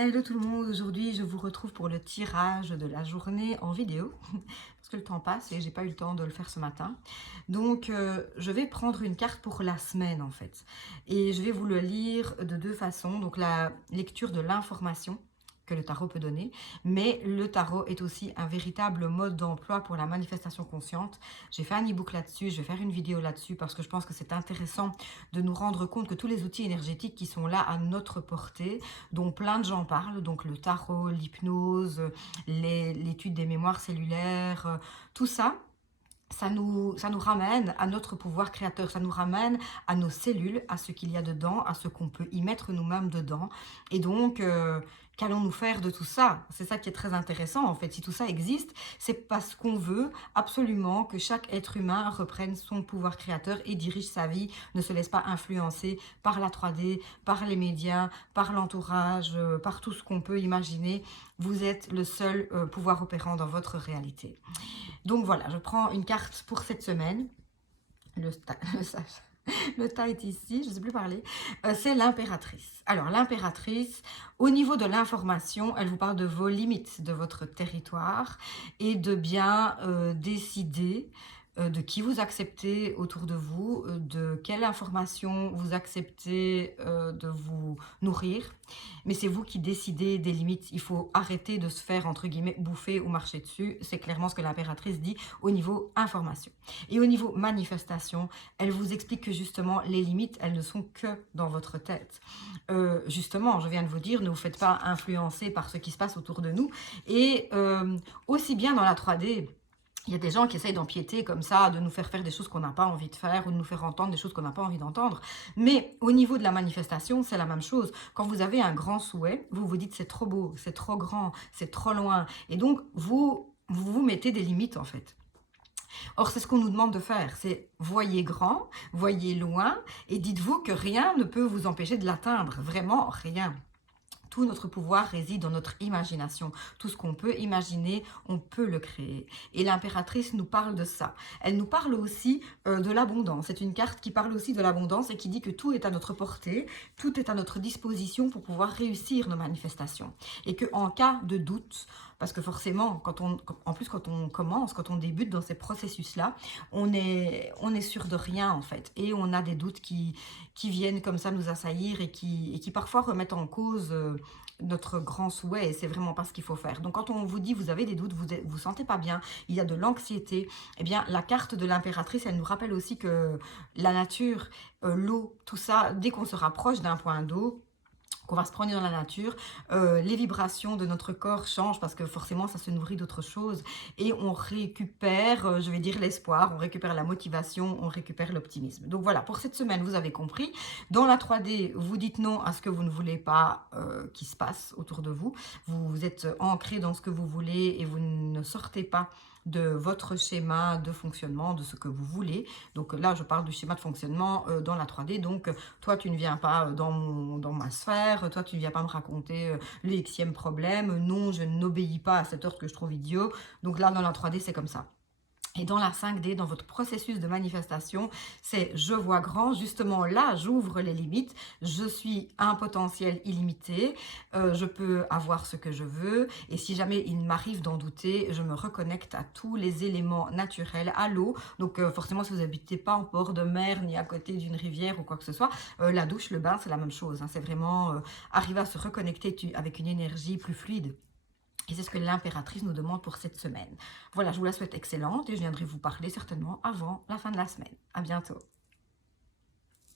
Hello tout le monde, aujourd'hui je vous retrouve pour le tirage de la journée en vidéo parce que le temps passe et j'ai pas eu le temps de le faire ce matin. Donc je vais prendre une carte pour la semaine en fait et je vais vous le lire de deux façons. Donc la lecture de l'information que le tarot peut donner, mais le tarot est aussi un véritable mode d'emploi pour la manifestation consciente. J'ai fait un e-book là-dessus, je vais faire une vidéo là-dessus parce que je pense que c'est intéressant de nous rendre compte que tous les outils énergétiques qui sont là à notre portée, dont plein de gens parlent, donc le tarot, l'hypnose, l'étude des mémoires cellulaires, tout ça, ça nous ramène à notre pouvoir créateur, ça nous ramène à nos cellules, à ce qu'il y a dedans, à ce qu'on peut y mettre nous-mêmes dedans. Et donc, qu'allons-nous faire de tout ça? C'est ça qui est très intéressant en fait. Si tout ça existe, c'est parce qu'on veut absolument que chaque être humain reprenne son pouvoir créateur et dirige sa vie, ne se laisse pas influencer par la 3D, par les médias, par l'entourage, par tout ce qu'on peut imaginer. Vous êtes le seul pouvoir opérant dans votre réalité. Donc voilà, je prends une carte pour cette semaine. Le, le tas est ici, je ne sais plus parler. C'est l'impératrice. Alors l'impératrice, au niveau de l'information, elle vous parle de vos limites, de votre territoire et de bien décider de qui vous acceptez autour de vous, de quelle information vous acceptez de vous nourrir. Mais c'est vous qui décidez des limites. Il faut arrêter de se faire, entre guillemets, bouffer ou marcher dessus. C'est clairement ce que l'impératrice dit au niveau information. Et au niveau manifestation, elle vous explique que justement, les limites, elles ne sont que dans votre tête. Justement, je viens de vous dire, ne vous faites pas influencer par ce qui se passe autour de nous. Et aussi bien dans la 3D, il y a des gens qui essayent d'empiéter comme ça, de nous faire des choses qu'on n'a pas envie de faire ou de nous faire entendre des choses qu'on n'a pas envie d'entendre. Mais au niveau de la manifestation, c'est la même chose. Quand vous avez un grand souhait, vous vous dites c'est trop beau, c'est trop grand, c'est trop loin. Et donc, vous mettez des limites en fait. Or, c'est ce qu'on nous demande de faire, c'est voyez grand, voyez loin et dites-vous que rien ne peut vous empêcher de l'atteindre, vraiment rien. Tout notre pouvoir réside dans notre imagination. Tout ce qu'on peut imaginer, on peut le créer. Et l'impératrice nous parle de ça. Elle nous parle aussi de l'abondance. C'est une carte qui parle aussi de l'abondance et qui dit que tout est à notre portée, tout est à notre disposition pour pouvoir réussir nos manifestations. Et qu'en cas de doute, parce que forcément, en plus quand on commence, quand on débute dans ces processus-là, on est sûr de rien en fait. Et on a des doutes qui viennent comme ça nous assaillir et qui parfois remettent en cause notre grand souhait, et c'est vraiment pas ce qu'il faut faire. Donc quand on vous dit vous avez des doutes, vous sentez pas bien, il y a de l'anxiété, eh bien la carte de l'impératrice, elle nous rappelle aussi que la nature, l'eau, tout ça, dès qu'on se rapproche d'un point d'eau, qu'on va se promener dans la nature, les vibrations de notre corps changent parce que forcément ça se nourrit d'autre chose et on récupère, je vais dire l'espoir, on récupère la motivation, on récupère l'optimisme. Donc voilà, pour cette semaine, vous avez compris. Dans la 3D, vous dites non à ce que vous ne voulez pas qui se passe autour de vous. Vous êtes ancré dans ce que vous voulez et vous ne sortez pas de votre schéma de fonctionnement, de ce que vous voulez. Donc là, je parle du schéma de fonctionnement dans la 3D. Donc, toi, tu ne viens pas dans ma sphère, toi, tu ne viens pas me raconter le Xème problème. Non, je n'obéis pas à cet ordre que je trouve idiot. Donc là, dans la 3D, c'est comme ça. Et dans la 5D, dans votre processus de manifestation, c'est je vois grand, justement là, j'ouvre les limites, je suis un potentiel illimité, je peux avoir ce que je veux, et si jamais il m'arrive d'en douter, je me reconnecte à tous les éléments naturels, à l'eau. Donc forcément, si vous n'habitez pas en bord de mer, ni à côté d'une rivière ou quoi que ce soit, la douche, le bain, c'est la même chose. Hein. C'est vraiment arriver à se reconnecter avec une énergie plus fluide. Et c'est ce que l'impératrice nous demande pour cette semaine. Voilà, je vous la souhaite excellente et je viendrai vous parler certainement avant la fin de la semaine. À bientôt.